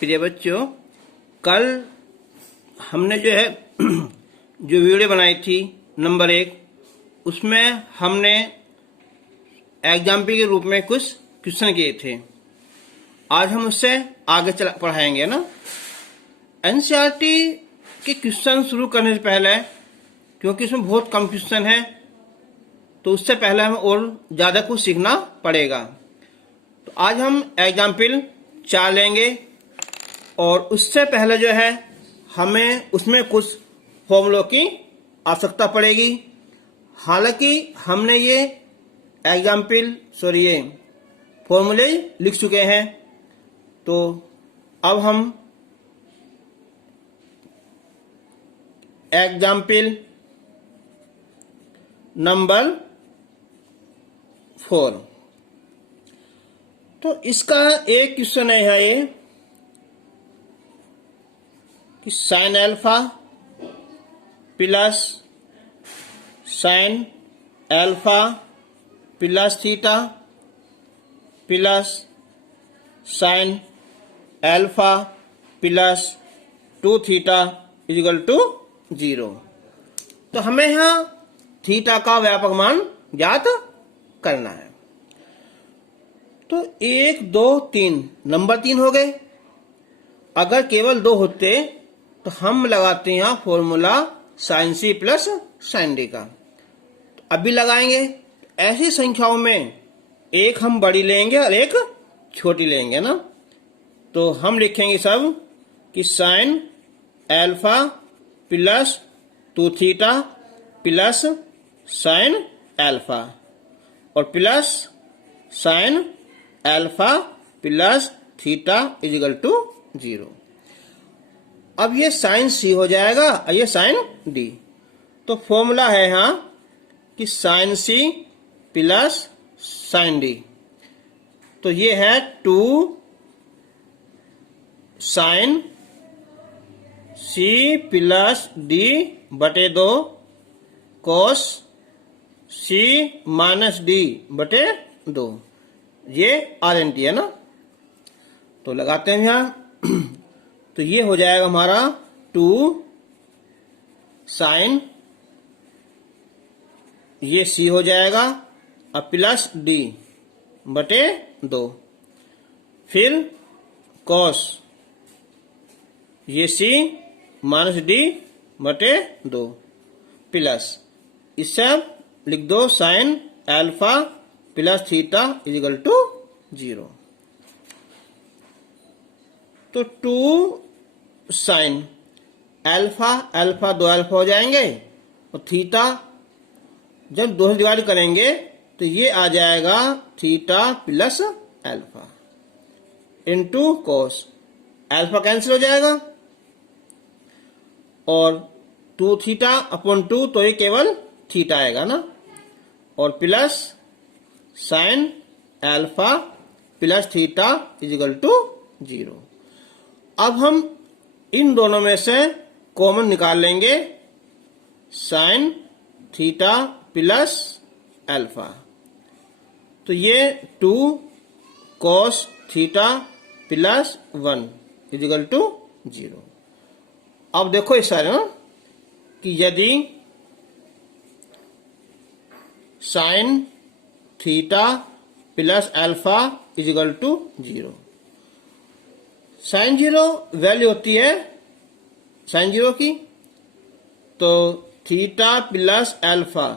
प्रिय बच्चों, कल हमने जो है जो वीडियो बनाई थी नंबर 1, उसमें हमने एग्जाम्पल के रूप में कुछ क्वेश्चन किए थे। आज हम उससे आगे पढ़ाएंगे ना। एनसीईआरटी के क्वेश्चन शुरू करने से पहले, क्योंकि इसमें बहुत कम क्वेश्चन है, तो उससे पहले हमें और ज़्यादा कुछ सीखना पड़ेगा। तो आज हम एग्जाम्पल 4 लेंगे और उससे पहले जो है हमें उसमें कुछ फॉर्मूलों की आवश्यकता पड़ेगी। हालांकि हमने ये फॉर्मूले लिख चुके हैं, तो अब हम एग्जाम्पल नंबर 4, तो इसका एक क्वेश्चन है ये कि sine alpha plus sine alpha plus theta plus sine alpha plus 2 theta equal to 0। तो हमें यहाँ थीटा का व्यापक मान ज्ञात करना है। तो 1, 2, 3 नंबर 3 हो गए। अगर केवल 2 होते तो हम लगाते हैं यहाँ formula sine C plus sine D का। तो अभी लगाएंगे। ऐसी संख्याओं में एक हम बड़ी लेंगे और एक छोटी लेंगे ना। तो हम लिखेंगे सब कि sine alpha plus 2 theta plus sine alpha और plus sine alpha plus theta equal to 0। अब ये साइन सी हो जाएगा और ये साइन डी। तो फॉर्मूला है यहाँ कि sine C plus sine D. तो ये है 2 साइन सी प्लस डी बटे 2 कोस सी माइनस डी बटे 2। ये RNT है ना। तो लगाते हैं यहाँ। तो ये हो जाएगा हमारा 2 साइन, ये सी हो जाएगा और प्लस डी बटे 2, फिर कॉस ये सी माइनस डी बटे 2 प्लस इससे लिख दो sine alpha plus theta equal to 0। तो 2 साइन अल्फा अल्फा 2 अल्फा हो जाएंगे और थीटा जब 2 से डिवाइड करेंगे तो ये आ जाएगा theta plus alpha into cos. Alpha cancel हो जाएगा और 2 थीटा अपॉन 2, तो ये केवल थीटा आएगा ना। और plus sine alpha plus theta equal to 0। अब हम इन दोनों में से कॉमन निकाल लेंगे, साइन थीटा प्लस अल्फा। तो ये 2 cos theta plus 1 equal to 0। अब देखो इस सारे ना कि यदि sine theta plus alpha equal to 0, sine 0 value होती है साइन 0 की, तो थीटा प्लस अल्फा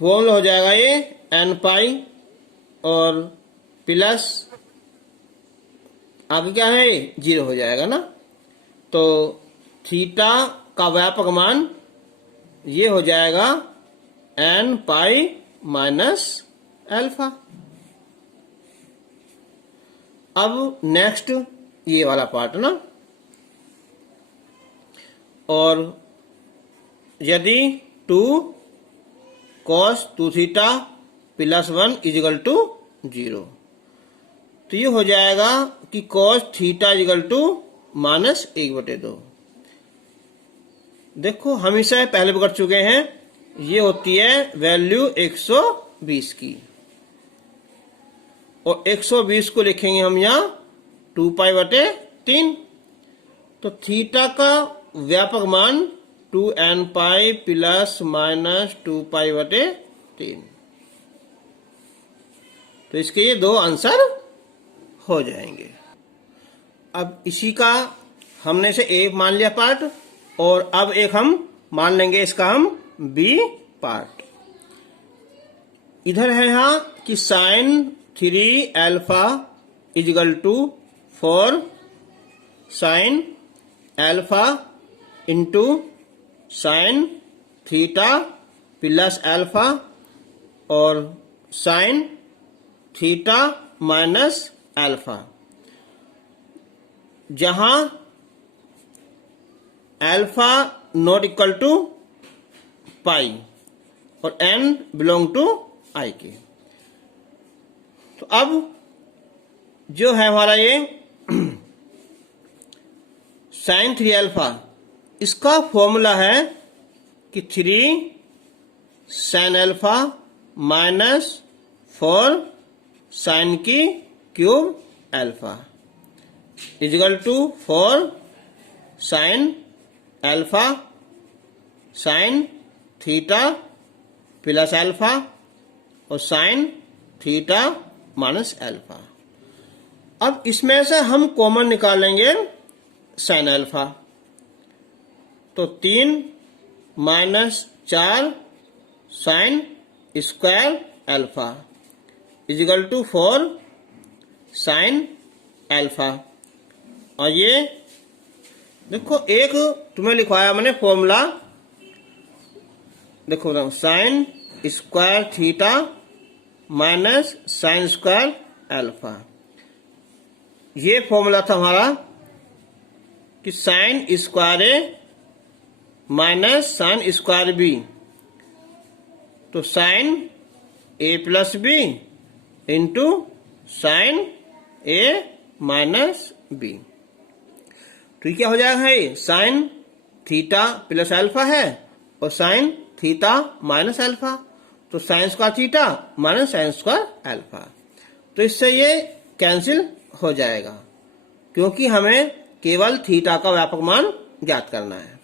फॉर्मूला हो जाएगा ये n पाई और प्लस आगे क्या है 0 हो जाएगा ना। तो थीटा का व्यापक मान ये हो जाएगा n पाई माइनस अल्फा। अब नेक्स्ट ये वाला पार्ट ना। और यदि 2 cos 2 theta plus 1 equal to 0, तो ये हो जाएगा कि cos theta equal to minus 1 बटे 2। देखो हम इसे पहले भी कर चुके हैं। ये होती है वैल्यू 120 की और 120 को लिखेंगे हम यहाँ 2π/3। तो थीटा का व्यापक मान 2nπ प्लस माइनस 2π/3। तो इसके ये दो आंसर हो जाएंगे। अब इसी का हमने से ए मान लिया पार्ट, और अब एक हम मान लेंगे इसका हम बी पार्ट। इधर है यहाँ कि sine 3α equal to 4 sine alpha into sine theta plus alpha और साइन थीटा माइनस अल्फा, जहां alpha not equal to pi और n बिलोंग टू आई के। तो अब जो है हमारा ये साइन 3α, इसका फॉर्मूला है कि 3 साइन अल्फा माइनस 4 साइन की cube alpha equal to 4 sine alpha sine theta plus alpha और साइन थीटा माइनस अल्फा। अब इसमें से हम कॉमन निकालेंगे साइन अल्फा। तो 3 minus 4 sine square alpha equal to 4 sine alpha. और ये देखो एक तुम्हें लिखवाया मैंने फॉर्मूला, देखो sine square theta minus sine square alpha. ये फॉर्मूला था हमारा कि sine square A minus sine square B, तो sine A plus B into sine A minus B. तो क्या हो जाएगा, ये साइन थीटा प्लस अल्फा है और साइन थीटा माइनस अल्फा, तो sine square theta minus sine square alpha. तो इससे ये कैंसिल हो जाएगा क्योंकि हमें केवल थीटा का व्यापक मान ज्ञात करना है।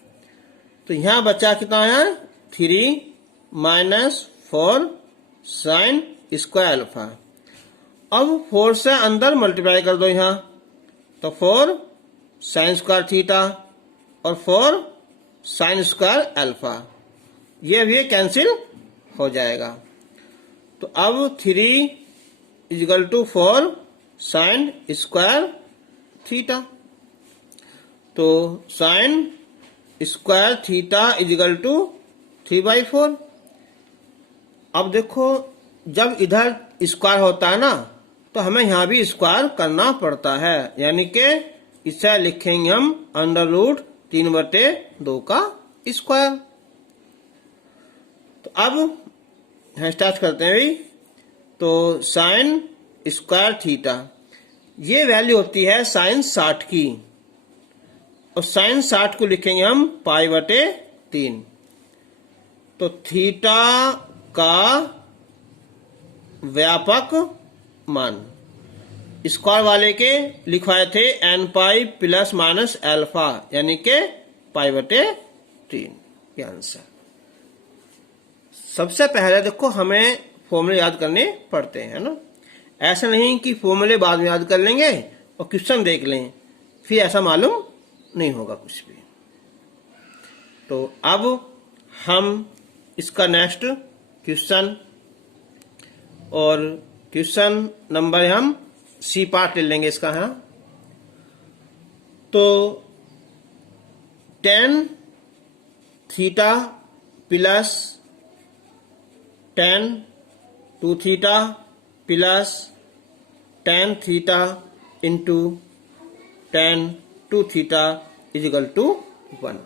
तो यहां बचा कितना है, 3 माइनस 4 साइन स्क्वायर अल्फा। अब 4 से अंदर मल्टीप्लाई कर दो यहां, तो 4 साइन स्क्वायर थीटा और 4 साइन स्क्वायर अल्फा, ये भी कैंसिल हो जाएगा। तो अब 3 equal to 4 sine square theta, तो sine square theta equal to 3/4। अब देखो जब इधर स्क्वायर होता है ना, तो हमें यहां भी स्क्वायर करना पड़ता है, यानी कि इसे लिखेंगे हम √3/2 का स्क्वायर। तो अब स्टार्ट करते हैं भाई। तो साइन स्क्वायर थीटा, ये वैल्यू होती है साइन 60 की, और साइन 60 को लिखेंगे हम π/3। तो थीटा का व्यापक मान स्क्वायर वाले के लिखवाए थे nπ प्लस माइनस अल्फा, यानी के π/3। ये आंसर। सबसे पहले देखो हमें फॉर्मूले याद करने पड़ते हैं ना, ऐसा नहीं कि फॉर्मूले बाद में याद कर लेंगे और क्वेश्चन देख लें, फिर ऐसा मालूम नहीं होगा कुछ भी। तो अब हम इसका नेक्स्ट क्वेश्चन, और क्वेश्चन नंबर हम सी पार्ट ले लेंगे इसका। है तो tan theta plus tan 2 theta plus tan theta into tan 2 theta equal to 1।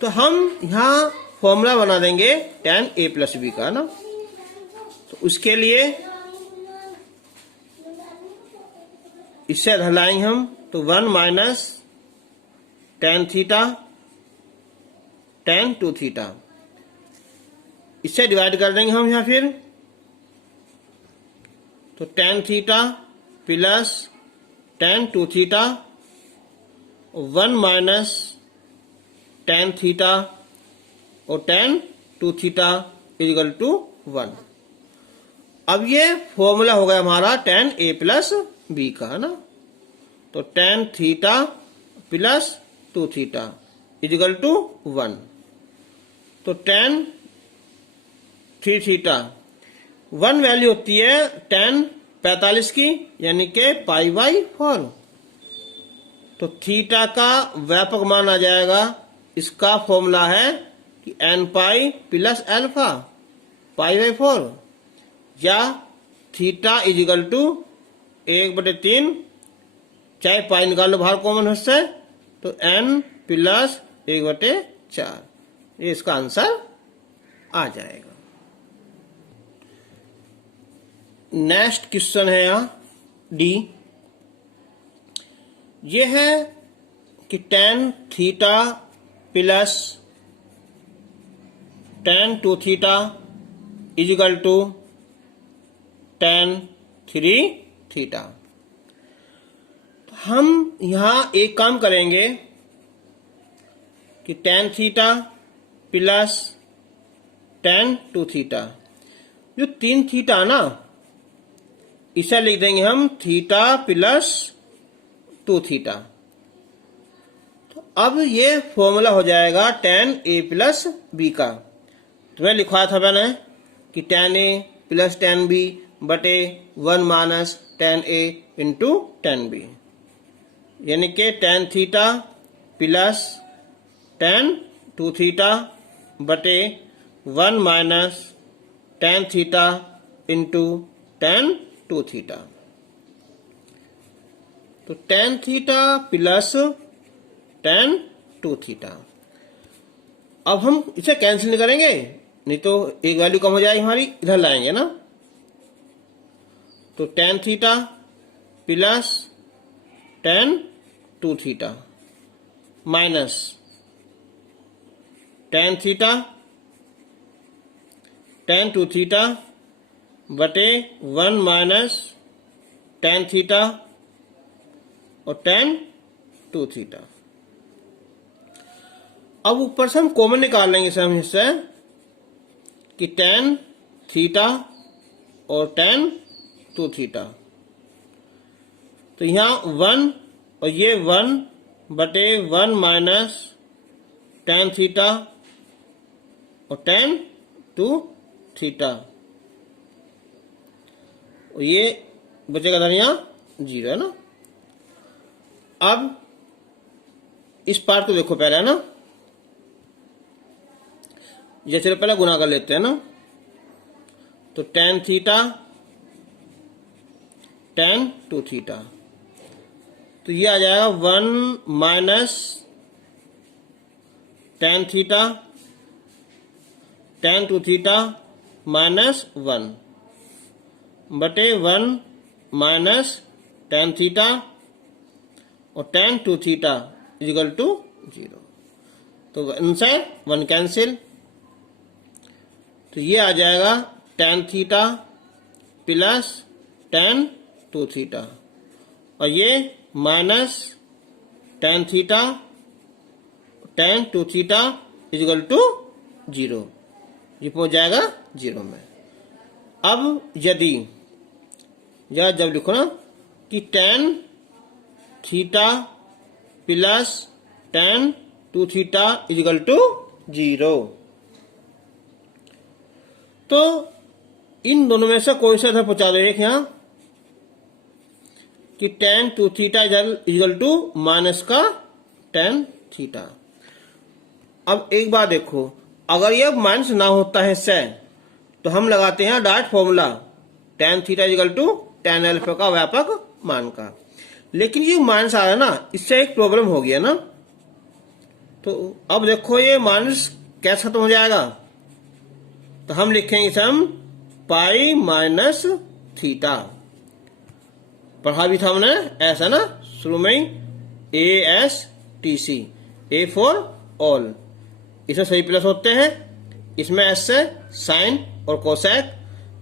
तो हम यहाँ फॉर्मूला बना देंगे tan a प्लस बी का ना। तो उसके लिए इससे इधर लाएंगे हम, तो 1 minus tan theta tan 2 theta, इससे डिवाइड कर देंगे हम यहाँ फिर। तो tan theta plus tan 2 theta 1 minus tan theta और tan 2 थीटा इक्वल टू 1। अब ये फॉर्मूला हो गया हमारा tan a प्लस बी का, है ना। तो tan theta plus 2 theta equal to 1। तो tan 3 थीटा 1 वैल्यू होती है tan 45 की, यानी कि π/4। तो थीटा का व्यापक मान आ जाएगा, इसका फॉर्मूला है कि n पाई प्लस अल्फा π/4, या थीटा इजिकल टू 1/3, चाहे पाई निकाल लो बाहर कॉमन हिस्से, तो n प्लस 1/4, ये इसका आंसर आ जाएगा। नेक्स्ट क्वेश्चन है यहाँ डी। ये है कि tan theta plus tan 2 theta equal to tan 3 theta. हम यहां एक काम करेंगे कि tan theta plus tan 2 theta, जो 3 थीटा ना, इसे लिख देंगे हम थीटा प्लस 2 थीटा। तो अब ये फॉर्मूला हो जाएगा tan a प्लस b का। तो मैं लिखवाया था मैंने कि tan a plus tan b बटे 1 minus tan a into tan b, यानी कि tan theta plus tan 2 theta बटे 1 minus tan theta into tan 2 theta. तो tan theta plus tan 2 theta. अब हम इसे कैंसिल नहीं करेंगे, नहीं तो एक वैल्यू कम हो जाएगी हमारी, इधर लाएंगे ना। तो tan theta plus tan 2 theta minus tan theta tan 2 theta बटे 1 माइनस tan थीटा और tan 2 थीटा। अब ऊपर से हम कॉमन निकाल लेंगे इसे हम हिस्से, कि tan थीटा और tan 2 थीटा। तो यहाँ 1 और ये 1 बटे 1 माइनस tan थीटा और tan 2 थीटा, और ये बचेगा था यहाँ 0, है ना। अब इस पार्ट को देखो पहले, है ना। ये चलो पहले गुना कर लेते हैं ना। तो tan थीटा tan 2 थीटा, तो ये आ जाएगा 1 minus tan theta tan 2 theta minus 1 बटे 1 माइनस tan थीटा और tan 2 थीटा इक्वल टू 0। तो आंसर 1 कैंसिल। तो ये आ जाएगा tan theta plus tan 2 theta, और ये minus tan theta tan 2 theta equal to 0, ये पहुंच जाएगा 0 में। अब यदि या जब लिखो ना कि tan theta plus tan 2 theta equal to 0, तो इन दोनों में से कोई सा पहुंचा दो एक यहाँ, कि tan 2 theta equal to minus का tan थीटा। अब एक बात देखो, अगर ये माइनस ना होता है इससे, तो हम लगाते हैं direct formula tan theta equal to tan alpha का व्यापक मान का। लेकिन ये माइनस आ रहा है ना, इससे एक प्रॉब्लम हो गया ना। तो अब देखो ये माइनस कैसे खत्म हो जाएगा, तो हम लिखेंगे इसे हम पाई माइनस थीटा। पढ़ा भी था हमने ऐसा ना शुरू में ही, ASTC, A फॉर ऑल। इसमें सभी प्लस होते हैं, इसमें S से साइन और कोसेक,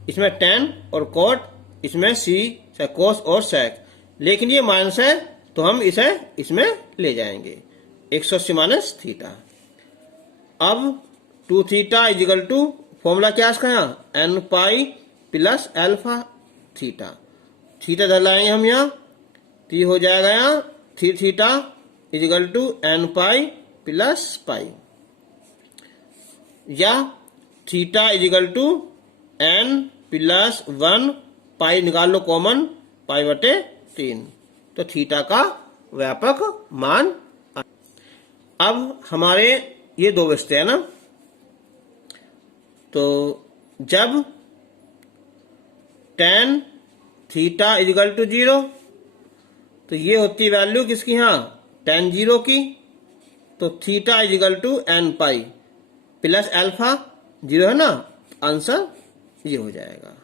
इसमें tan और कॉट, इसमें C चाहे कोस और सेक, लेकिन ये माइनस है तो हम इसे इसमें ले जाएंगे 180 माइनस थीटा। अब 2 थीटा इजिकल टू फॉर्मूला क्या है इसका यहाँ n pi plus alpha theta, theta इधर लाएंगे हम यहाँ तो ये हो जाएगा यहाँ 3 theta equal to n pi plus pi, या theta equal to n plus 1 pi निकाल लो कॉमन, पाई बटे 3, तो थीटा का व्यापक मान। अब हमारे ये दो बचते हैं ना, तो जब tan थीटा इजिकल टू 0, तो ये होती वैल्यू किसकी यहाँ tan 0 की, तो theta equal to n pi plus alpha 0 है ना, आंसर ये हो जाएगा।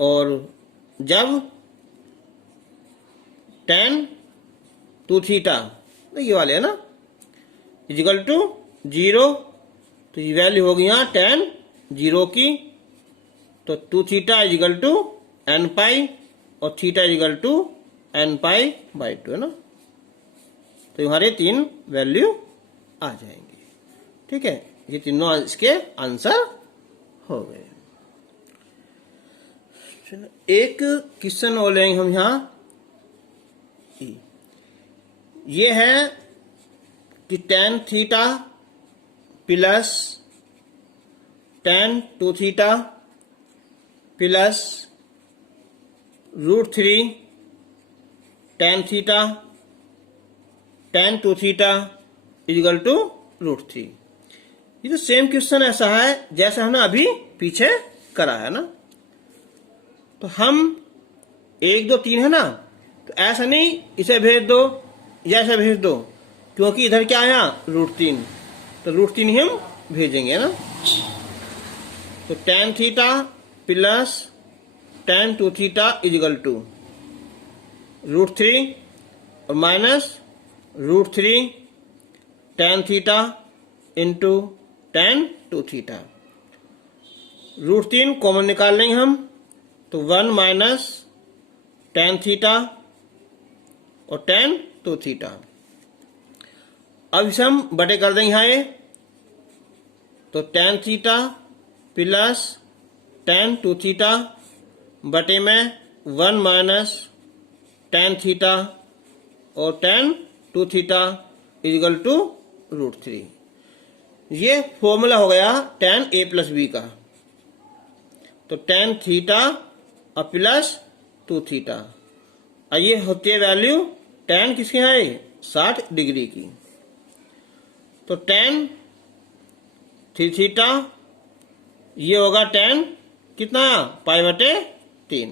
और जब tan 2 थीटा, तो ये वाले है ना, इजिकल टू 0, तो ये वैल्यू होगी यहाँ tan 0 की, तो 2 theta equal to n pi और theta equal to n pi by 2 है ना, तो हमारे 3 वैल्यू आ जाएंगे। ठीक है, ये तीनों इसके आंसर हो गए। एक क्वेश्चन और लेंगे हम यहाँ, ये है कि tan theta plus tan 2 theta plus √3 tan theta tan 2 theta equal to √3। ये तो सेम क्वेश्चन ऐसा है जैसा हमने अभी पीछे करा है ना, तो हम 1 2 3 है ना, तो ऐसा नहीं इसे भेज दो या ऐसे भेज दो, क्योंकि इधर क्या आया √3, तो √3 ही हम भेजेंगे ना। तो tan theta plus tan 2 theta equal to √3 और minus √3 tan theta into tan 2 theta, √3 common निकाल लेंगे हम, तो 1 माइनस tan थीटा और tan 2 थीटा। अब इसे हम बटे कर देंगे यहाँ, तो tan theta plus tan 2 theta बटे में 1 माइनस tan थीटा और tan 2 थीटा इजिकल टू √3। ये फॉर्मूला हो गया tan a प्लस b का, तो tan थीटा और प्लस 2 थीटा, और ये होती है वैल्यू tan किसकी है 60 डिग्री की, तो tan 3 थीटा ये होगा tan कितना पाई बटे 3,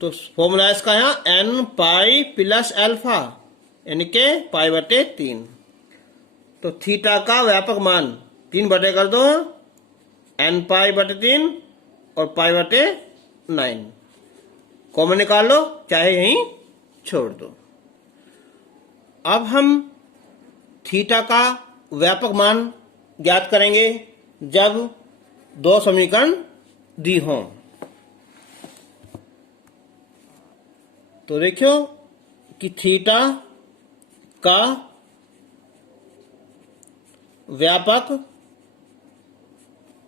तो फॉर्मूला इसका यहाँ n पाई प्लस एल्फा यानी के पाई बटे 3, तो थीटा का व्यापक मान 3 बटे कर दो, n पाई बटे 3 और पाई बटे 9, कॉमन निकाल लो चाहे यहीं छोड़ दो। अब हम थीटा का व्यापक मान ज्ञात करेंगे जब दो समीकरण दी हों। तो देखो कि थीटा का व्यापक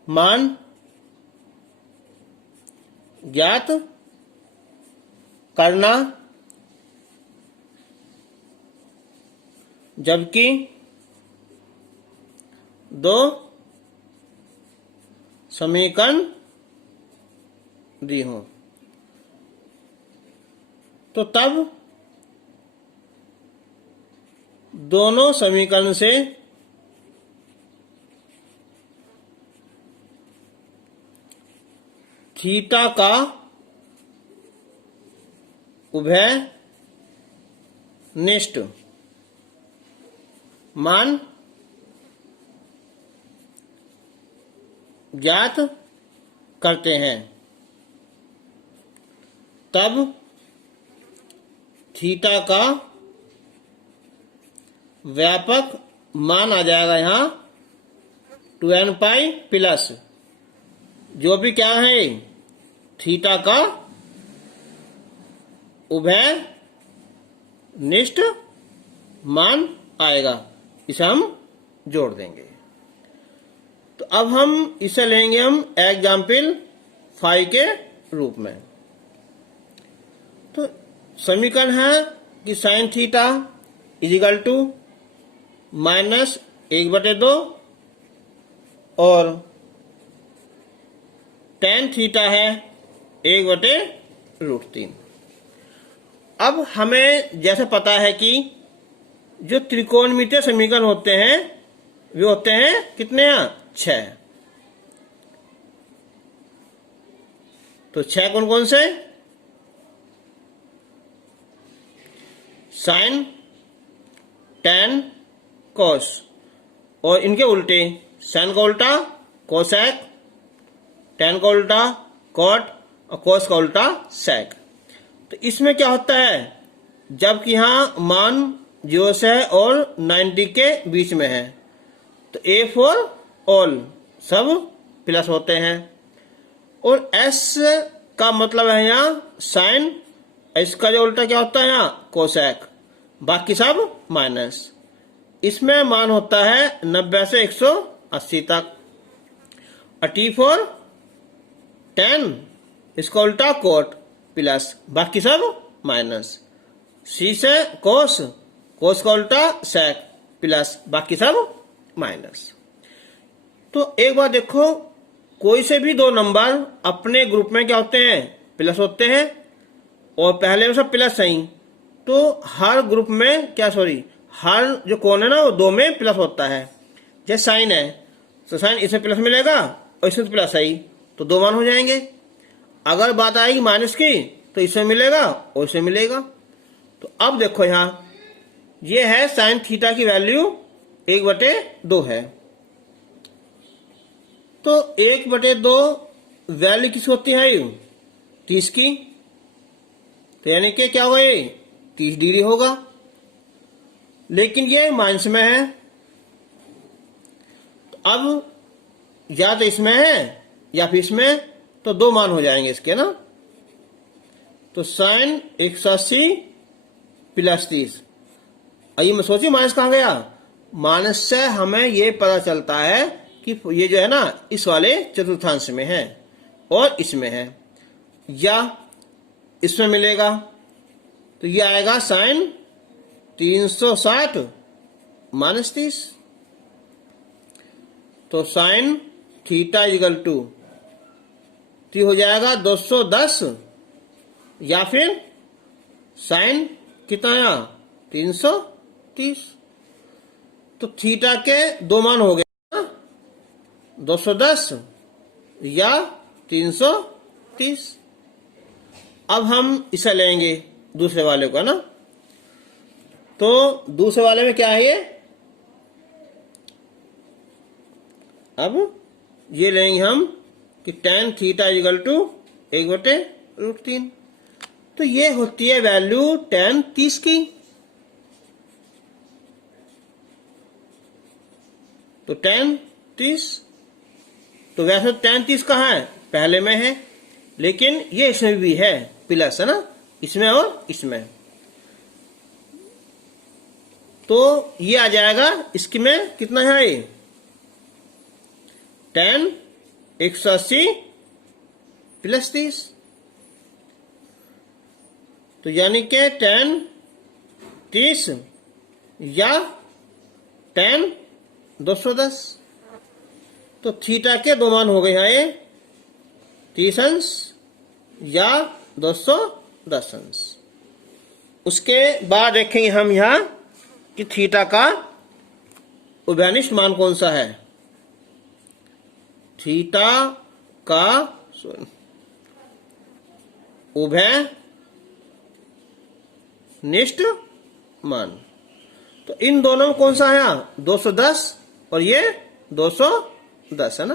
मान ज्ञात करना, जबकि दो समीकरण दी हों, तो तब दोनों समीकरण से थीटा का उभय निष्ठ मान ज्ञात करते हैं, तब थीटा का व्यापक मान आ जाएगा यहाँ 2n पाई प्लस जो भी क्या है थीटा का उभयनिष्ठ मान आएगा। इसे हम जोड़ देंगे। तो अब हम इसे लेंगे हम एग्जाम्पल 5 के रूप में। तो समीकरण है कि साइन थीटा इजिकल टू -1/2 और टेन थीटा है 1/√3। अब हमें जैसे पता है कि जो त्रिकोणमितीय समीकरण होते हैं वे होते हैं कितने हैं? 6। तो 6 कौन कौन से? साइन, टेन, कॉस और इनके उल्टे, साइन का उल्टा कोसेक, टेन का उल्टा कॉट और कॉस का उल्टा सेक। तो इसमें क्या होता है, जबकि यहां मान 0 से और 90 के बीच में है तो ए फॉर ऑल सब प्लस होते हैं, और एस का मतलब है यहाँ साइन, इसका जो उल्टा क्या होता है यहाँ कोसेक, बाकी सब माइनस। इसमें मान होता है 90 से 180 तक। टी फॉर टेन, इसका उल्टा कोट प्लस बाकी सब माइनस। सी से कोस, कोस का उल्टा सेक प्लस बाकी सब माइनस। तो एक बार देखो, कोई से भी दो नंबर अपने ग्रुप में क्या होते हैं? प्लस होते हैं, और पहले में सब प्लस सही, तो हर ग्रुप में क्या हर जो कोण है ना वो 2 में प्लस होता है। जैसे साइन है तो साइन इसमें प्लस मिलेगा और इसमें प्लस आई तो 2 मान हो जाएंगे। अगर बात आएगी माइनस की तो इसमें मिलेगा और इसमें मिलेगा। तो अब देखो यहाँ ये है साइन थीटा की वैल्यू 1/2 है। तो 1/2 वैल्यू किसकी होती है? 30 की। तो यानी कि क्या होगा, ये 30 डिग्री होगा, लेकिन ये माइनस में है। तो अब या तो इसमें है या फिर इसमें, तो 2 मान हो जाएंगे इसके ना। तो साइन 180 प्लस 30। आइए मैं सोचिए माइनस कहाँ गया? माइनस से हमें ये पता चलता है कि ये जो है ना इस वाले चतुर्थांश में है और इसमें है, या इसमें मिलेगा। तो ये आएगा साइन 360 माइनस 30। तो साइन थीटा इक्वल टू हो जाएगा 210, या फिर साइन कितना आया 330। तो थीटा के 2 मान हो गए, 210 या 330। अब हम इसे लेंगे दूसरे वाले को ना। तो दूसरे वाले में क्या है ये? अब ये लेंगे हम कि टेन थीटा इक्वल टू 1/√3। तो ये होती है वैल्यू टेन 30 की। तो टेन 30, तो वैसे टेन 30 कहाँ है? पहले में है, लेकिन ये इसमें भी है प्लस है ना, इसमें और इसमें। तो ये आ जाएगा, इसकी में कितना है ये? Ten 180 plus 30। तो यानी कि टेन 30 या टेन 210। तो थीटा के 2 मान हो गए हैं ये, 30 अंश या 210 अंश। उसके बाद देखेंगे हम यहां कि थीटा का उभयनिष्ठ मान कौन सा है। थीटा का उभयनिष्ठ मान, तो इन दोनों में कौन सा है? 210 और ये 210 है ना,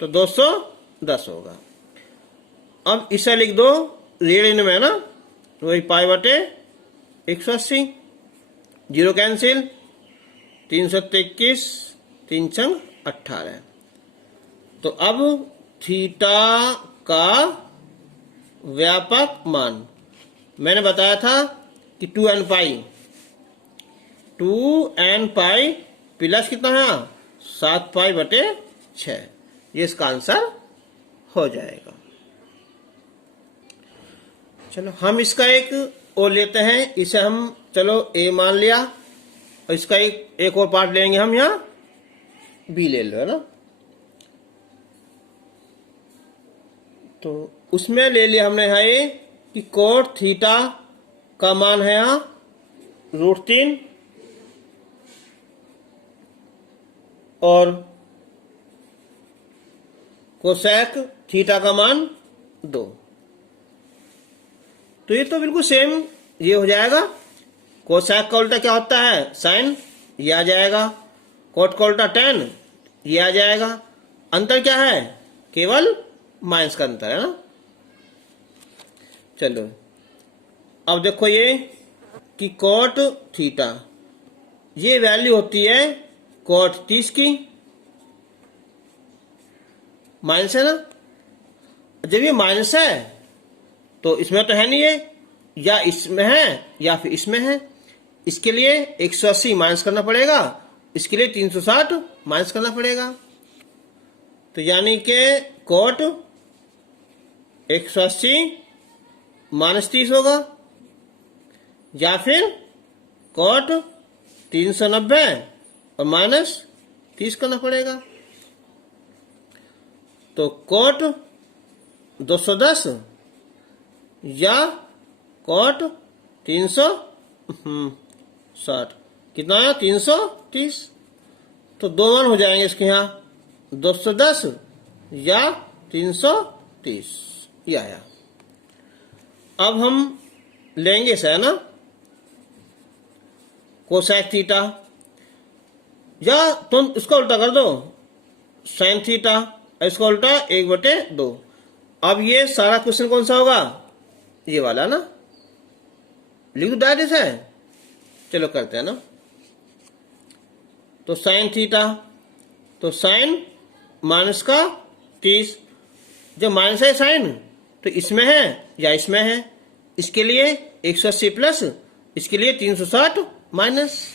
तो 210 होगा। अब इसे लिख दो ऋण में है ना, तो वही π/180, 0 कैंसिल, 321, 3 छंग 18। तो अब थीटा का व्यापक मान, मैंने बताया था कि 2n पाई, 2n पाई प्लस कितना है 7 पाई बटे 6, ये इसका आंसर हो जाएगा। चलो हम इसका एक और लेते हैं, इसे हम चलो a मान लिया, और इसका एक और पार्ट लेंगे हम, यहाँ b ले लो, है ना। तो उसमें ले लिया हमने यहाँ ये कि कोट थीटा का मान है यहाँ √3 और कोसेक थीटा का मान 2। तो ये तो बिल्कुल सेम ये हो जाएगा। कोसेक का उल्टा क्या होता है साइन, ये आ जाएगा। कोट का उल्टा tan, ये आ जाएगा। अंतर क्या है, केवल माइनस का अंतर है ना। चलो अब देखो ये कि कोट थीटा, ये वैल्यू होती है कोट 30 की, माइनस है ना। जब ये माइनस है तो इसमें तो है नहीं, ये या इसमें है या फिर इसमें है। इसके लिए 180 माइनस करना पड़ेगा, इसके लिए 360 माइनस करना पड़ेगा। तो यानी कि कोट 180 माइनस 30 होगा, या फिर कोट 390 और माइनस 30 करना पड़ेगा। तो कोट 210 या कोट 360, कितना है 330। तो दो मान हो जाएंगे इसके यहाँ, 210 या 330, ये आया। अब हम लेंगे इसे, है ना, कोसेक थीटा, या तुम इसका उल्टा कर दो साइन थीटा, इसका उल्टा 1/2। अब ये सारा क्वेश्चन कौन सा होगा, ये वाला ना, लिख दो डायरेक्ट है। चलो करते हैं ना। तो साइन थीटा, तो साइन माइनस का 30, जब माइनस है साइन तो इसमें है या इसमें है। इसके लिए 180 प्लस, इसके लिए 360 माइनस।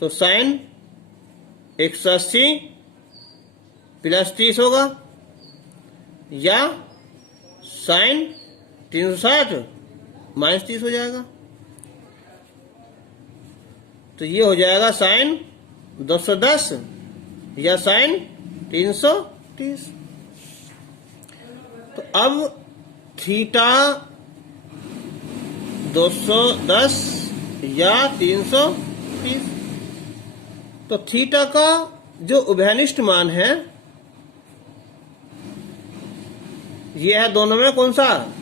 तो साइन 180 प्लस 30 होगा, या साइन 360 माइनस 30 हो जाएगा। तो ये हो जाएगा साइन 210 या साइन 330। तो अब थीटा 210 या 330, तो थीटा का जो उभयनिष्ठ मान है ये है दोनों में कौन सा,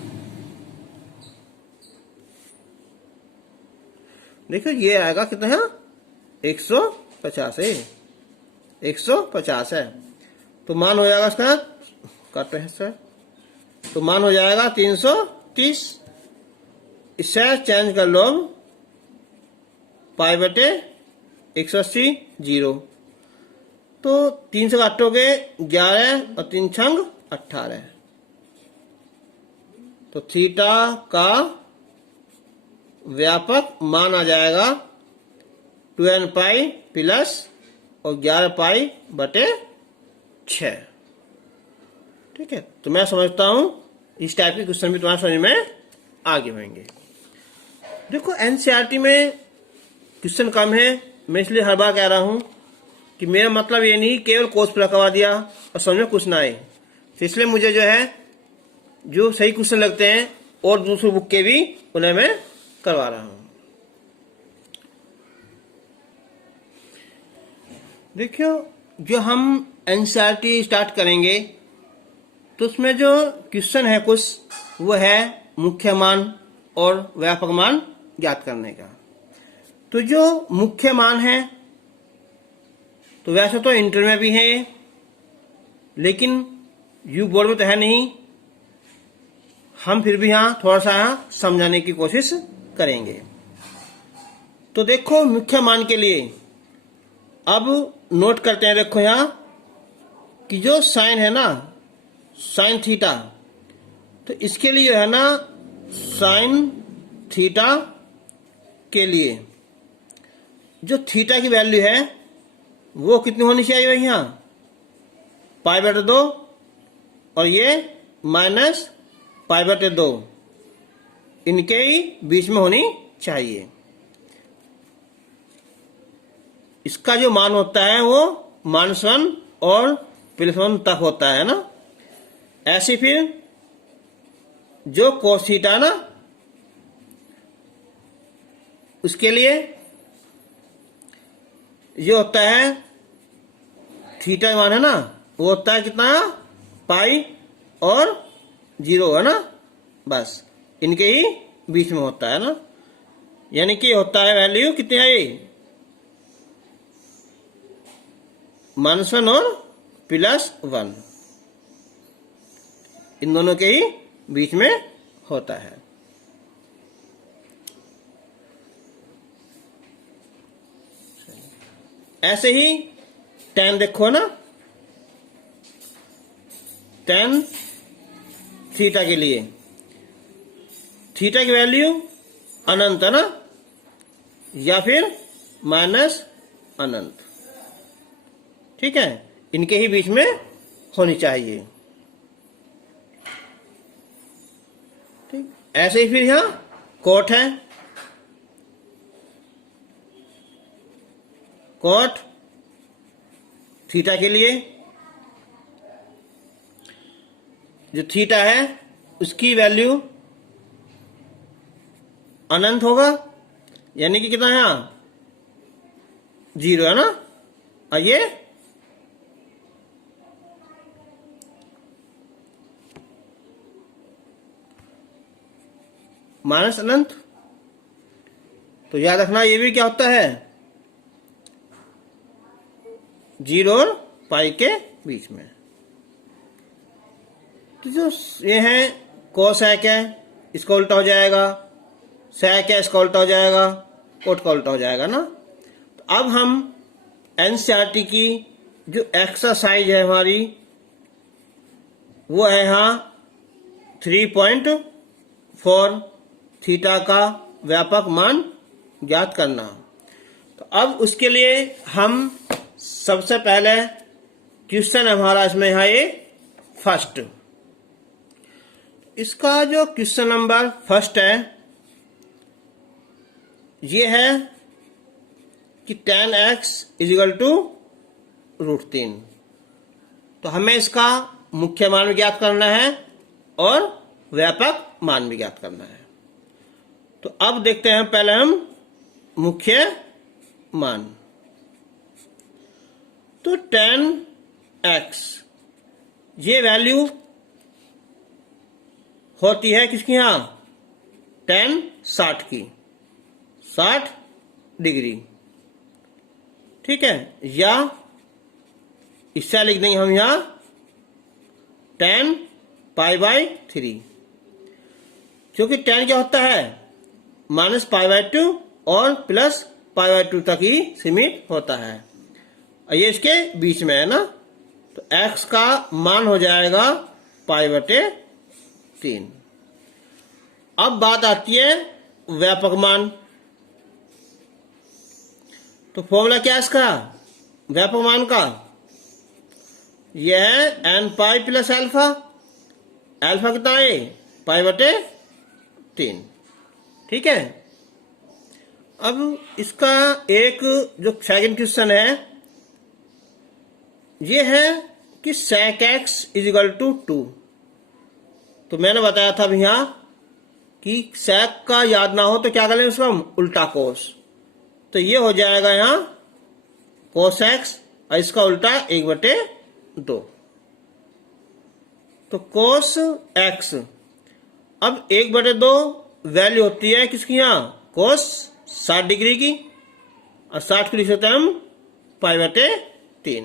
देखो ये आएगा कितना है 150 है, 150 है। तो मान हो जाएगा इसका, काटते हैं सर, तो मान हो जाएगा 330। इसे चेंज कर लो, पाई बटे 180 0। तो 3 से काटोगे 11 और 3 छंग 18। तो थीटा का व्यापक मान आ जाएगा 2n पाई प्लस और 11 पाई बटे 6। ठीक है, तो मैं समझता हूं इस टाइप के क्वेश्चन भी तुम्हारे समझ में आगे होंगे। देखो एनसीईआरटी में क्वेश्चन कम है, मैं इसलिए हर बार कह रहा हूं कि मेरा मतलब ये नहीं केवल कोर्स पूरा करवा दिया और समझ में कुछ ना आए। तो इसलिए मुझे जो है जो सही क्वेश्चन लगते हैं और दूसरी बुक के भी उन्हें मैं करवा रहा हूं। देखियो जो हम एनसीईआरटी स्टार्ट करेंगे तो उसमें जो क्वेश्चन है कुछ वो है मुख्य मान और व्यापक मान ज्ञात करने का। तो जो मुख्य मान है तो वैसे तो इंटर में भी है, लेकिन यू बोर्ड में तो है नहीं। हम फिर भी यहाँ थोड़ा सा समझाने की कोशिश करेंगे। तो देखो मुख्य मान के लिए अब नोट करते हैं, देखो यहाँ कि जो साइन है ना, साइन थीटा, तो इसके लिए है ना साइन थीटा के लिए जो थीटा की वैल्यू है वो कितनी होनी चाहिए भाई? यहाँ π/2 और ये -π/2 इनके ही बीच में होनी चाहिए। इसका जो मान होता है वो -1 और +1 तक होता है ना। ऐसे फिर जो cos थीटा ना उसके लिए ये होता है थीटा मान है ना वो होता है कितना पाई और 0 है ना, बस इनके ही बीच में होता है ना। यानी कि होता है वैल्यू कितनी आई -1 और +1 इन दोनों के ही बीच में होता है। ऐसे ही tan देखो ना, tan थीटा के लिए थीटा की वैल्यू अनंत है ना या फिर -अनंत, ठीक है, इनके ही बीच में होनी चाहिए। ठीक, ऐसे ही फिर यहां कोट है, कोट थीटा के लिए जो थीटा है उसकी वैल्यू अनंत होगा, यानी कि कितना है यहां 0 है ना, और ये -अनंत। तो याद रखना ये भी क्या होता है 0 और पाई के बीच में। तो जो ये है कोसेक है इसका उल्टा हो जाएगा, सेक है इसका उल्टा हो जाएगा, कोट का उल्टा हो जाएगा ना। तो अब हम एनसीईआरटी की जो एक्सरसाइज है हमारी वो है यहाँ 3.4 थीटा का व्यापक मान ज्ञात करना। तो अब उसके लिए हम सबसे पहले क्वेश्चन हमारा इसमें है ये फर्स्ट। इसका जो क्वेश्चन नंबर फर्स्ट है ये है कि tan x = √3। तो हमें इसका मुख्य मान भी ज्ञात करना है और व्यापक मान भी ज्ञात करना है। तो अब देखते हैं पहले हम मुख्य मान। तो tan x ये वैल्यू होती है किसकी यहां tan 60 की, 60 डिग्री, ठीक है, या इससे लिख देंगे हम यहां tan π/3, क्योंकि tan क्या होता है -π/2 और +π/2 तक ही सीमित होता है, और ये इसके बीच में है ना। तो x का मान हो जाएगा π/3। अब बात आती है व्यापक मान। तो फॉर्मूला क्या है इसका व्यापक मान का, यह है n पाई + अल्फा, अल्फा कितना है π/3, ठीक है। अब इसका एक जो सेकंड क्वेश्चन है ये है कि sec x = 2। तो मैंने बताया था अभी यहां कि sec का याद ना हो तो क्या करें उसका हम उल्टा कोस, तो ये हो जाएगा यहां cos x और इसका उल्टा 1/2। तो cos x अब 1/2 वैल्यू होती है किसकी यहां cos 60 डिग्री की, और 60 को लिख सकते हैं हम π/3।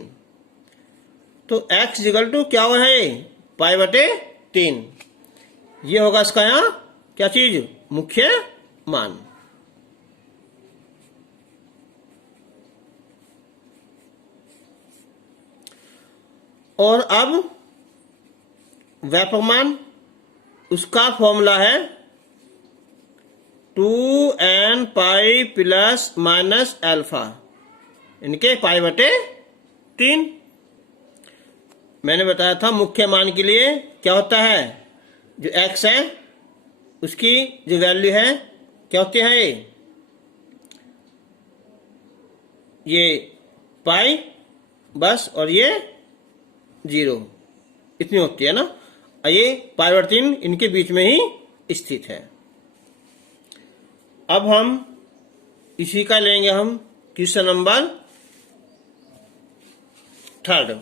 तो x = क्या हुआ है π/3, ये होगा इसका यहां क्या चीज मुख्य मान। और अब व्यापक मान उसका फॉर्मूला है 2n pi plus minus alpha, इनके पाई बटे 3। मैंने बताया था मुख्य मान के लिए क्या होता है, जो x है उसकी जो वैल्यू है क्या होती है, ये पाई बस, और ये 0, इतनी होती है ना। ये पाई बटे 3 इनके बीच में ही स्थित है। अब हम इसी का लेंगे हम क्वेश्चन नंबर 3।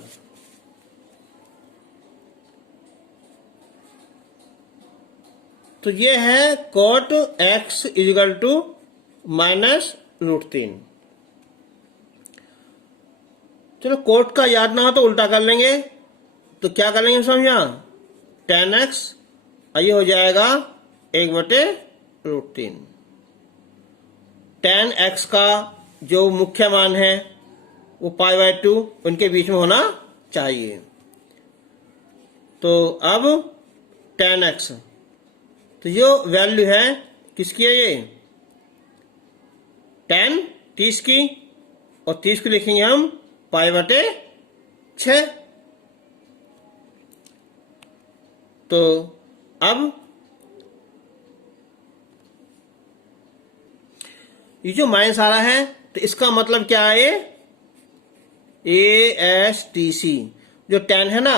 तो ये है cot x equal to minus √3। चलो कोट का याद ना हो तो उल्टा कर लेंगे। तो क्या कर लेंगे समझा, tan x, ये हो जाएगा 1/√3। tan x का जो मुख्य मान है वो π/2 उनके बीच में होना चाहिए। तो अब tan x, तो जो वैल्यू है किसकी है, ये tan 30 की, और 30 को लिखेंगे हम π/6। तो अब ये जो माइनस आ रहा है तो इसका मतलब क्या है, ASTC जो tan है ना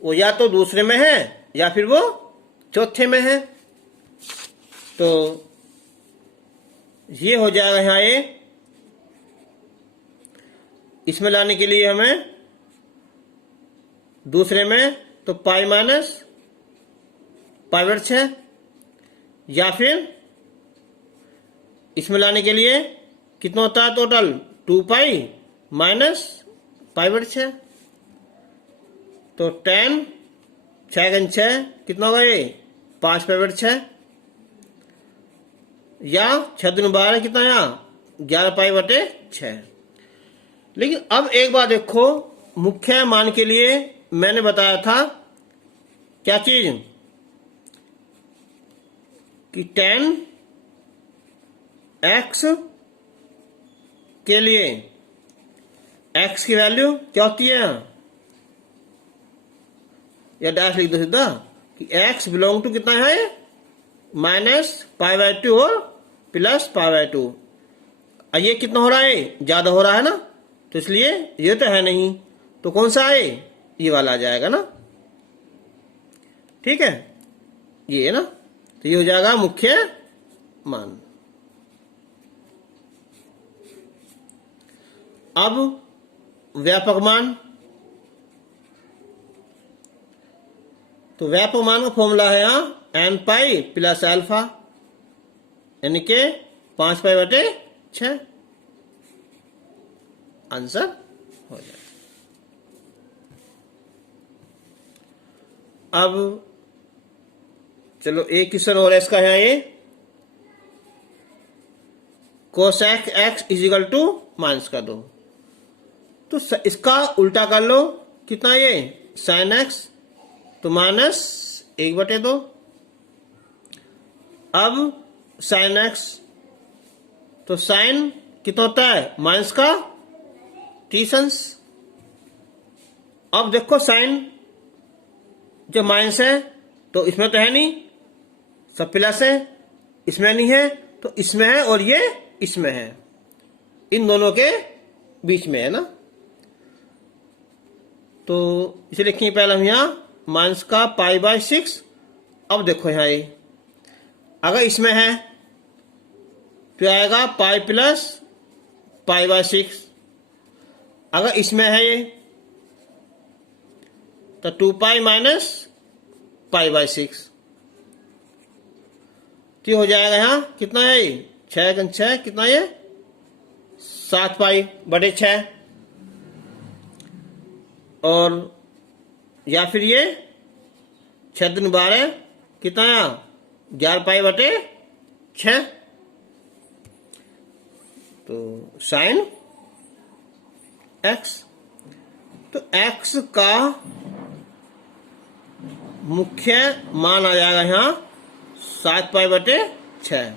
वो या तो दूसरे में है या फिर वो चौथे में है। तो ये हो जाएगा यहाँ, ये इसमें लाने के लिए हमें दूसरे में तो पाई माइनस π/6, या फिर इसमें लाने के लिए कितना होता है टोटल, 2π माइनस π/6। तो tan 6×6 कितना होगा, ये 5π/6, या 6×12 कितना, यहाँ 11π/6। लेकिन अब एक बात देखो, मुख्य मान के लिए मैंने बताया था क्या चीज, कि tan x के लिए x की वैल्यू क्या होती है, या डैश लिख दो सीधा कि x बिलोंग टू कितना है, -π/2 और +π/2। ये कितना हो रहा है, ज्यादा हो रहा है ना, तो इसलिए ये तो है नहीं, तो कौन सा है, ये वाला आ जाएगा ना। ठीक है, ये है ना, तो ये हो जाएगा मुख्य मान। अब व्यापक मान, तो व्यापक मान का फॉर्मूला है यहाँ n π प्लस अल्फा, यानी के 5π/6। आंसर हो जाए। अब चलो एक क्वेश्चन और है इसका है, ये cosec x equal to minus कर दो। तो इसका उल्टा कर लो, कितना ये साइन x, तो -1/2। अब साइन x, तो साइन कितना होता है, माइनस का टीसंस। अब देखो साइन जब माइनस है तो इसमें तो है नहीं, सब प्लस है, इसमें नहीं है तो इसमें है, और ये इसमें है, इन दोनों के बीच में है ना। तो इसे लिखेंगे पहले हम यहाँ माइनस का π/6। अब देखो यहाँ ये अगर इसमें है तो आएगा पाई प्लस π/6, अगर इसमें है ये तो 2π माइनस π/6। तो हो जाएगा यहाँ कितना है, 6×6 कितना, ये 7π/6, और या फिर ये 6×12 कितना, 11π/6। तो साइन x, तो x का मुख्य मान आ जाएगा यहाँ 7π/6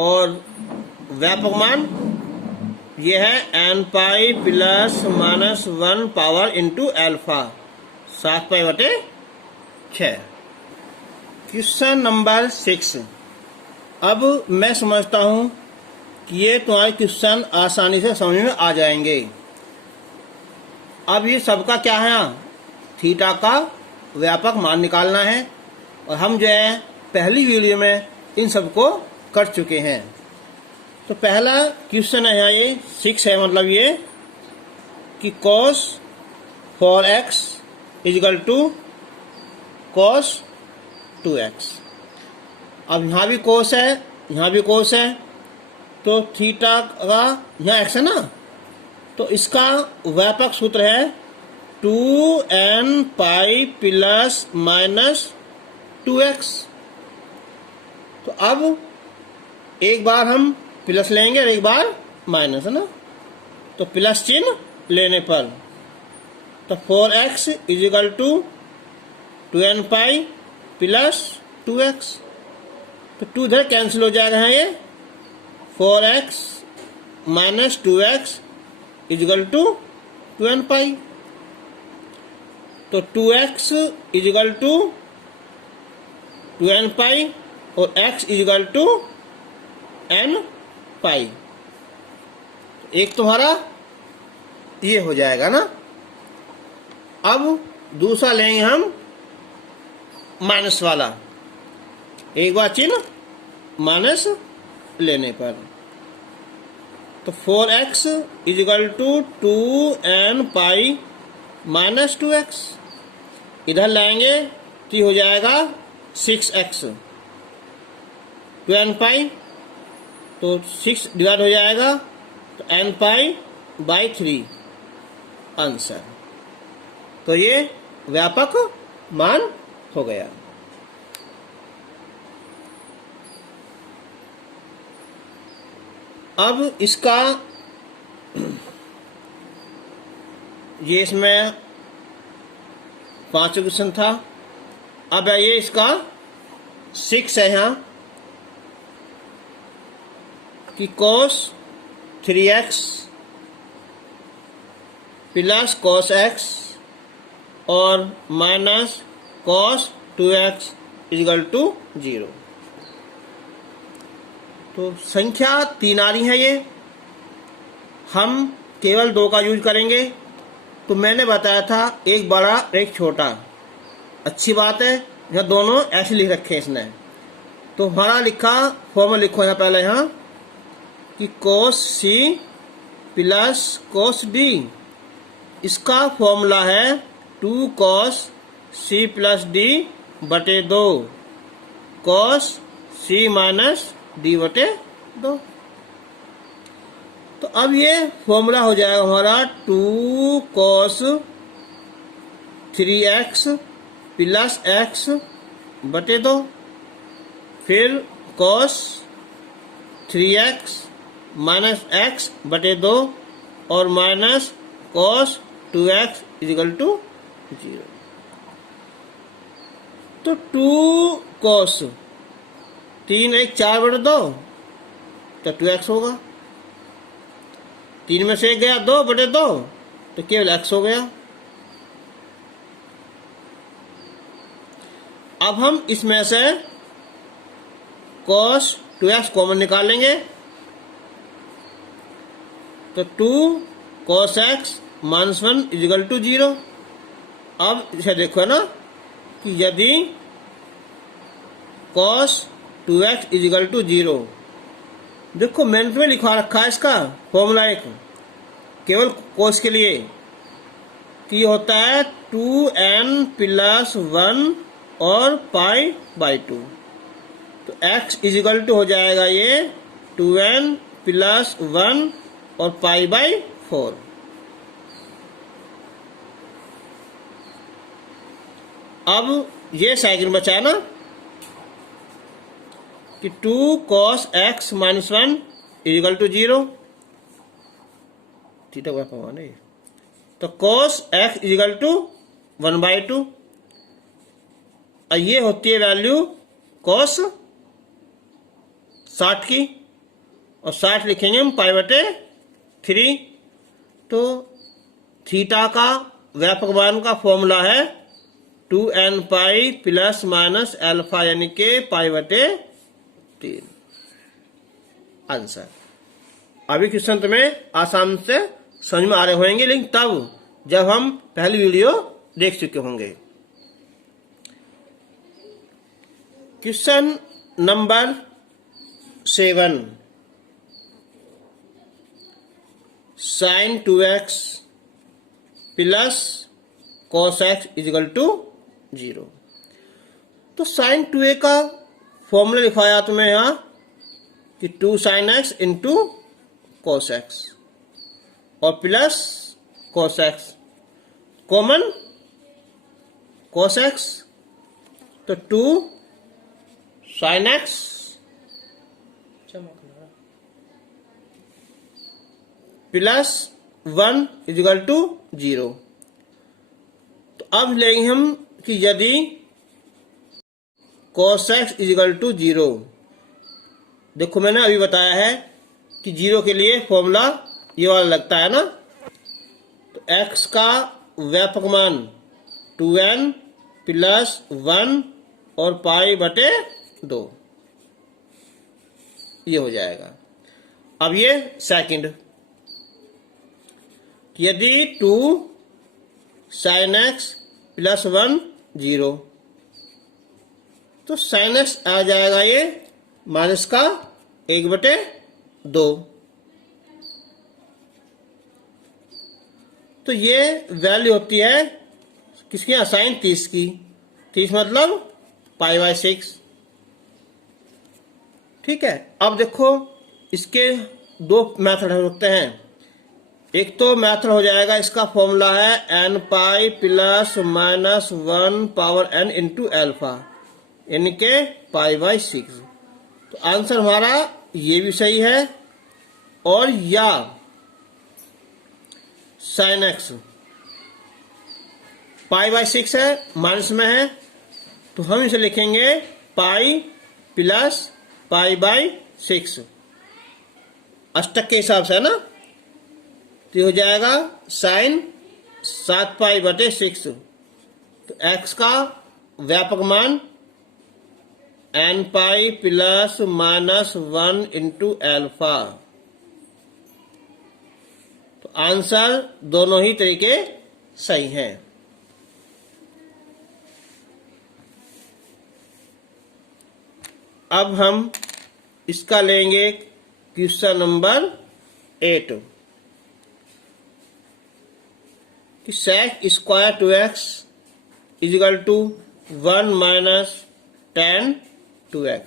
और व्यापक मान ये है n plus minus 1 power into alpha 7π/6। Question number 6। अब मैं समझता हूं कि ये तुम्हारे क्वेश्चन आसानी से समझ में आ जाएंगे। अब ये सबका क्या है, थीटा का व्यापक मान निकालना है और हम जो है पहली वीडियो में इन सबको कर चुके हैं। तो पहला क्वेश्चन है यहाँ ये 6 है, मतलब ये कि cos 4x is equal to cos 2x। अब यहाँ भी cos है, यहाँ भी cos है, तो थीटा का यहाँ x है ना, तो इसका व्यापक सूत्र है 2n प्लस माइनस 2x। तो अब एक बार हम प्लस लेंगे और एक बार माइनस, है ना, तो प्लस चिन्ह लेने पर तो 4x is equal to 2n plus 2x, तो 2 इधर कैंसिल हो जाएगा है, ये 4x minus 2x equal to 2n। तो 2x इजिकल टू 2n और x इजिकल टू n पाई। एक तुम्हारा ये हो जाएगा ना। अब दूसरा लेंगे हम माइनस वाला, एक बार चिन्ह माइनस लेने पर तो 4x is equal to 2n minus 2x, इधर लाएंगे तो ये हो जाएगा 6x 2n तो 6 डिवाइड हो जाएगा तो n/3 आंसर। तो ये व्यापक मान हो गया। अब इसका ये इसमें 5 क्वेश्चन था। अब ये इसका 6 है यहाँ कि cos 3x plus cos x और minus cos 2x equal to 0। तो संख्या 3 आ रही है, ये हम केवल 2 का यूज करेंगे। तो मैंने बताया था एक बड़ा एक छोटा, अच्छी बात है, यह दोनों ऐसे लिख रखे इसने। तो हमारा लिखा फॉर्मूला लिखो यहाँ पहले यहाँ कि cos c plus cos d, इसका फॉर्मूला है 2 cos c प्लस d बटे 2 cos c माइनस d बटे 2। तो अब ये फॉर्मूला हो जाएगा हमारा 2 cos 3x प्लस x बटे 2, फिर cos 3x माइनस x बटे 2 और minus cos 2x equal to 0। तो 2 cos 3 1 4 बटे 2 तो 2x होगा, 3 में से 1 गया 2 बटे 2 तो केवल x हो गया। अब हम इसमें से cos 2x कॉमन निकालेंगे तो 2 cos x minus 1 equal to 0। अब इसे देखो ना कि यदि cos 2x इजिकल टू 0, देखो मैंने में लिखवा रखा है इसका फॉर्मूला एक केवल cos के लिए कि ये होता है 2n प्लस 1 और π/2। तो x इजिकल टू हो जाएगा ये 2n प्लस 1 और π/4। अब ये साइकिल बचा ना कि 2 cos x minus 1 equal to 0, theta का फॉर्मूला है। तो cos x इजिकल टू 1/2 और ये होती है वैल्यू cos 60 की, और 60 लिखेंगे हम π/3। तो थीटा का व्यापक मान का फॉर्मूला है 2n pi plus minus alpha यानी के π/3 आंसर। अभी क्वेश्चन तुम्हें आसान से समझ में आ रहे होंगे, लेकिन तब जब हम पहली वीडियो देख चुके होंगे। Question number 7, sin 2x plus cos x equal to 0। तो sin 2a का फॉर्मूला लिखाया तुम्हें यहां कि 2 sin x into cos x और plus cos x, common cos x, तो 2 sin x plus 1 equal to 0। तो अब लेंगे हम कि यदि cos x इजिकल टू 0, देखो मैंने अभी बताया है कि 0 के लिए फॉर्मूला ये वाला लगता है ना। तो x का व्यापक मान 2n प्लस 1 और π/2 ये हो जाएगा। अब ये सेकंड, यदि 2 sin x प्लस 1 0, तो sin x आ जाएगा ये माइनस का 1/2। तो ये वैल्यू होती है किसकी, साइन 30 की। 30 मतलब π/6। ठीक है। अब देखो इसके दो मेथड हो सकते हैं। एक तो मेथड हो जाएगा, इसका फॉर्मूला है n pi plus minus 1 power n into alpha यानी के π/6। तो आंसर हमारा ये भी सही है। और या sin x π/6 है, माइनस में है, तो हम इसे लिखेंगे पाई प्लस π/6 अष्टक के हिसाब से है ना। तो ये हो जाएगा sin 7π/6। तो x का व्यापक मान n pi plus minus 1 into alpha. तो आंसर दोनों ही तरीके सही हैं। अब हम इसका लेंगे क्वेश्चन नंबर 8 कि sec square 2x equal to 1 minus tan 2x।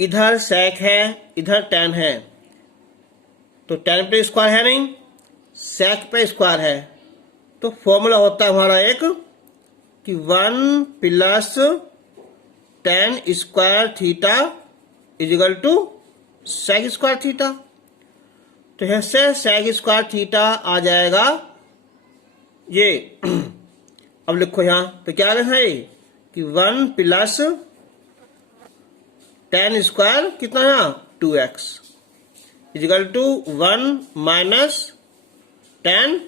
इधर sec है, इधर tan है, तो tan पे स्क्वायर है नहीं, sec पे स्क्वायर है। तो फॉर्मूला होता है हमारा एक कि 1 plus tan square theta equal to sec square theta. तो यहाँ से sec स्क्वायर थीटा आ जाएगा ये। अब लिखो यहां, तो क्या है कि 1 प्लस tan स्क्वायर कितना है 2x equal to 1 minus tan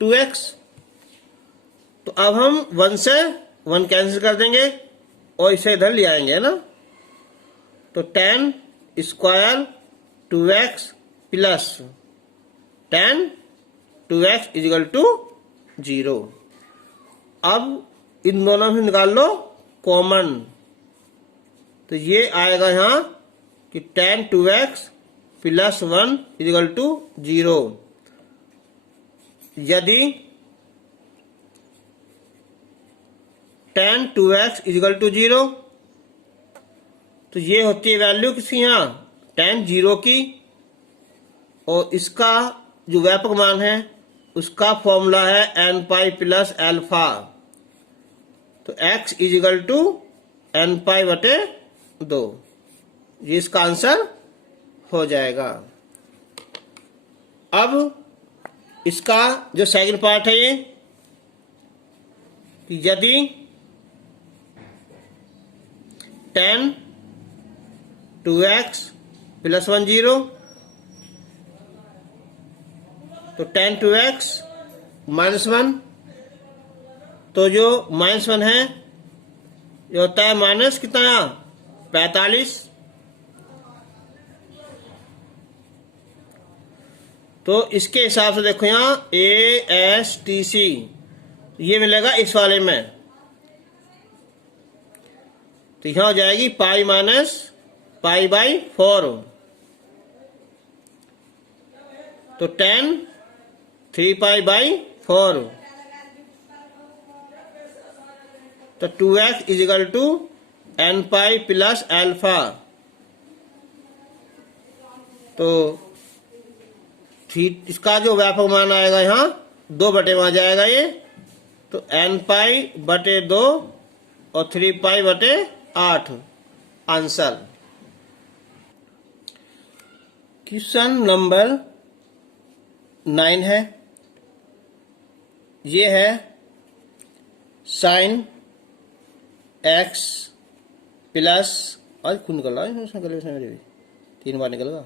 2x। तो अब हम 1 से 1 कैंसिल कर देंगे और इसे इधर ले आएंगे ना। तो tan square 2x plus tan 2x equal to 0। अब इन दोनों में निकाल लो कॉमन, तो ये आएगा यहां कि tan 2x plus 1 equal to 0। यदि tan 2x इजिकल टू 0, तो ये होती है वैल्यू किसकी यहां tan 0 की, और इसका जो व्यापक मान है उसका फॉर्मूला है n पाई प्लस एल्फा। तो x इजिकल टू n π/2, ये इसका आंसर हो जाएगा। अब इसका जो सेकंड पार्ट है ये कि यदि 10 2x प्लस 1 0, तो 10 2x माइनस 1, तो जो माइनस 1 है ये होता है माइनस कितना 45। तो इसके हिसाब से देखो यहाँ ASTC ये मिलेगा इस वाले में, तो यहाँ हो जाएगी पाई माइनस पाई बाई 4, तो 10 3 पाई बाई 4, तो 2x is equal to n pi plus alpha, तो इसका जो व्यापक मान आएगा यहाँ 2 बटे वहां जाएगा ये, तो n पाई बटे 2 और 3 पाई बटे 8 आंसर। क्वेश्चन नंबर 9 है, ये है साइन x प्लस, आज खून निकल रहा है इसमें, गले से मेरे भी 3 बार निकल गया,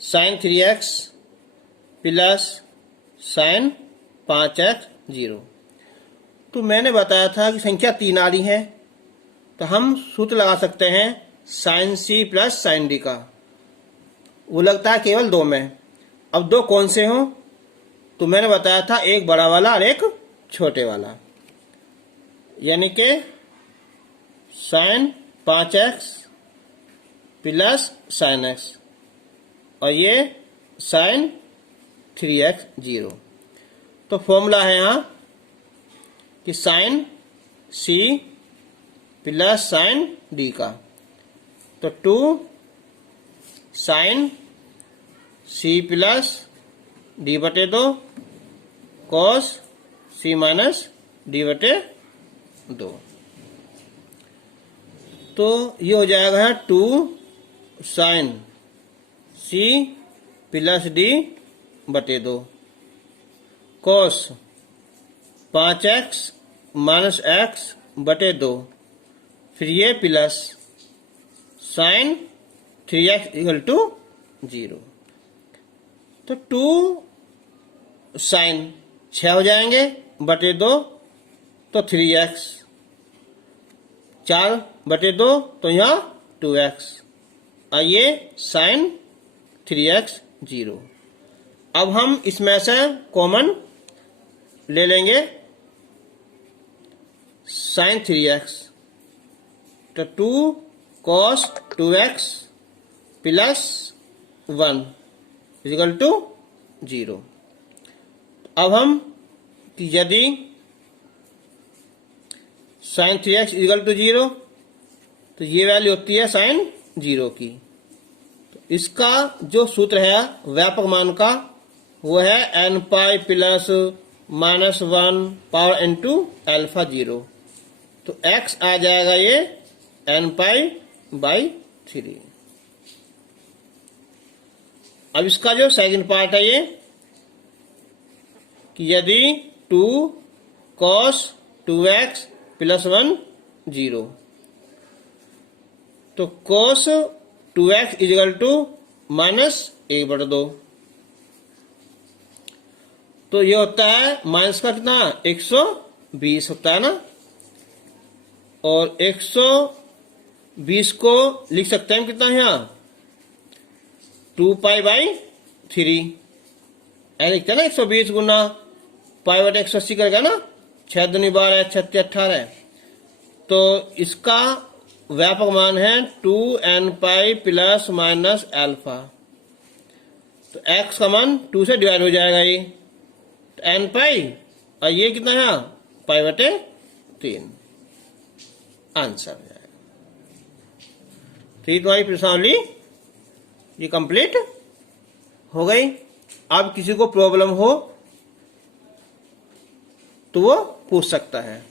sign 3x plus sign 5x 0। तो मैंने बताया था कि संख्या 3 आ रही है, तो हम सूत्र लगा सकते हैं sine c plus sine d का, वो लगता है केवल 2 में। अब 2 कौन से हों, तो मैंने बताया था एक बड़ा वाला और एक छोटे वाला, यानी कि sign 5x plus sign x और ये साइन 3x 0। तो फॉर्मूला है यहाँ कि sine c plus sine d का, तो 2 साइन c प्लस d बटे 2 कॉस c माइनस d बटे 2, तो ये हो जाएगा 2 साइन c प्लस d बटे 2 कॉस 5x माइनस x बटे 2, फिर ये plus sign 3x equal to 0, तो 2 साइन 6 हो जाएंगे बटे 2, तो 3x 4 बटे 2, तो यहाँ 2x, और ये साइन 3x 0। अब हम इसमें से कॉमन ले लेंगे साइन 3x, तो 2 cos 2x plus 1 equal to 0। अब हम यदि साइन 3x इक्वल टू 0, तो ये वैल्यू होती है साइन 0 की, तो इसका जो सूत्र है व्यापक मान का वो है n pi plus minus 1 power into alpha 0, तो x आ जाएगा ये n पाई बाई 3। अब इसका जो सेकंड पार्ट है ये कि यदि 2 cos 2x प्लस 1 0, तो cos 2x equal to minus 1 बटा 2, तो ये होता है माइनस का कितना 120 होता है ना, और 120 को लिख सकते हैं कितना है यहाँ 2 पाई बाई 3, ऐसे लिखते हैं ना 120 गुना पाई बटे 180 करेगा ना, 6 दूनी 12 36 18, तो इसका व्यापक मान है 2n pi plus minus alpha, तो x का मान 2 से डिवाइड हो जाएगा ये, तो n पाई और ये कितना है पाई बटे 3 आंसर हो जाएगा। तो ये तुम्हारी प्रश्नावली ये कंप्लीट हो गई। अब किसी को प्रॉब्लम हो तो वो पूछ सकता है।